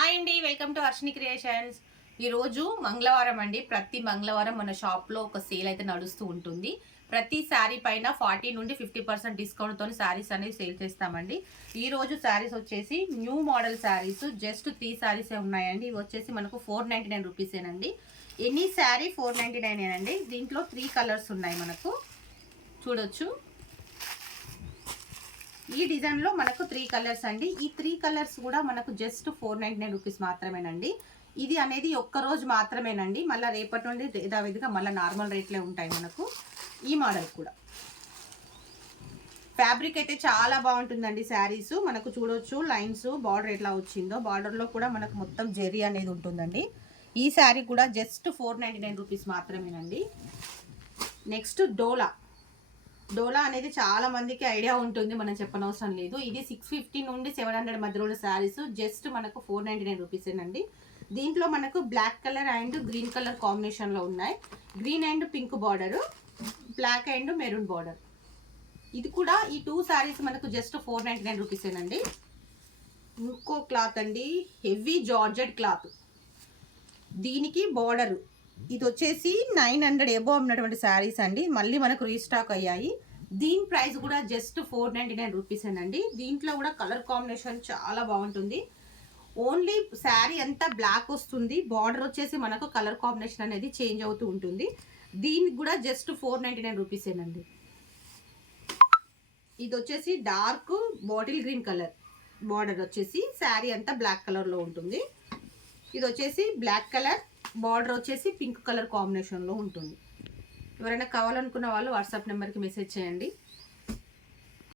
Hi అండి, welcome to Harshini creations. ఈరోజు మంగళవారం అండి. ప్రతి మంగళవారం మన షాప్లో ఒక సేల్ అయితే నడుస్తూ ఉంటుంది. ప్రతి శారీ పైన 40 నుండి 50% డిస్కౌంట్తో శారీస్ అనేది సేల్ చేస్తామండి. ఈరోజు శారీస్ వచ్చేసి న్యూ మోడల్ శారీస్, జస్ట్ 3 శారీసే ఉన్నాయండి. ఇవి వచ్చేసి మనకు 499 రూపీసేనండి. ఎనీ శారీ 499 అండి. దీంట్లో 3 కలర్స్ ఉన్నాయి, మనకు చూడొచ్చు. ఈ డిజైన్లో మనకు 3 కలర్స్ అండి. ఈ 3 కలర్స్ కూడా మనకు జస్ట్ 499 రూపీస్ మాత్రమేనండి. ఇది అనేది ఒక్కరోజు మాత్రమేనండి. మళ్ళీ రేపటి నుండి యథావిధిగా మళ్ళీ నార్మల్ రేట్లే ఉంటాయి మనకు. ఈ మోడల్ కూడా ఫ్యాబ్రిక్ అయితే చాలా బాగుంటుందండి. శారీస్ మనకు చూడొచ్చు, లైన్స్ బార్డర్ ఎట్లా వచ్చిందో. బార్డర్లో కూడా మనకు మొత్తం జెరీ అనేది ఉంటుందండి. ఈ శారీ కూడా జస్ట్ 499 రూపీస్ మాత్రమేనండి. నెక్స్ట్ డోలా అనేది చాలా మందికి ఐడియా ఉంటుంది, మనం చెప్పనవసరం లేదు. ఇది 650 నుండి 700 మధ్యలో శారీస్ జస్ట్ మనకు 499 రూపీసేనండి. దీంట్లో మనకు black colour and green colour కాంబినేషన్లో ఉన్నాయి. Green and pink border, black and maroon border. ఇది కూడా ఈ 2 శారీస్ మనకు జస్ట్ 499 రూపీసేనండి. ఇంకో క్లాత్ అండి, హెవీ జార్జెట్ క్లాత్. దీనికి బార్డరు ఇది వచ్చేసి 900 ఎబో ఉన్నటువంటి శారీస్ అండి. మళ్ళీ మనకు రీస్టాక్ అయ్యాయి. దీని ప్రైస్ కూడా జస్ట్ 499 రూపీసేనండి. దీంట్లో కూడా కలర్ కాంబినేషన్ చాలా బాగుంటుంది. ఓన్లీ శారీ అంతా బ్లాక్ వస్తుంది, బార్డర్ వచ్చేసి మనకు కలర్ కాంబినేషన్ అనేది చేంజ్ అవుతూ ఉంటుంది. దీనికి కూడా జస్ట్ 499 రూపీసేనండి. ఇది వచ్చేసి dark bottle green colour, border వచ్చేసి శారీ అంతా బ్లాక్ కలర్లో ఉంటుంది. ఇది వచ్చేసి బ్లాక్ కలర్, బార్డర్ వచ్చేసి పింక్ కలర్ కాంబినేషన్లో ఉంటుంది. ఎవరైనా కావాలనుకున్న వాళ్ళు వాట్సాప్ నెంబర్కి మెసేజ్ చేయండి.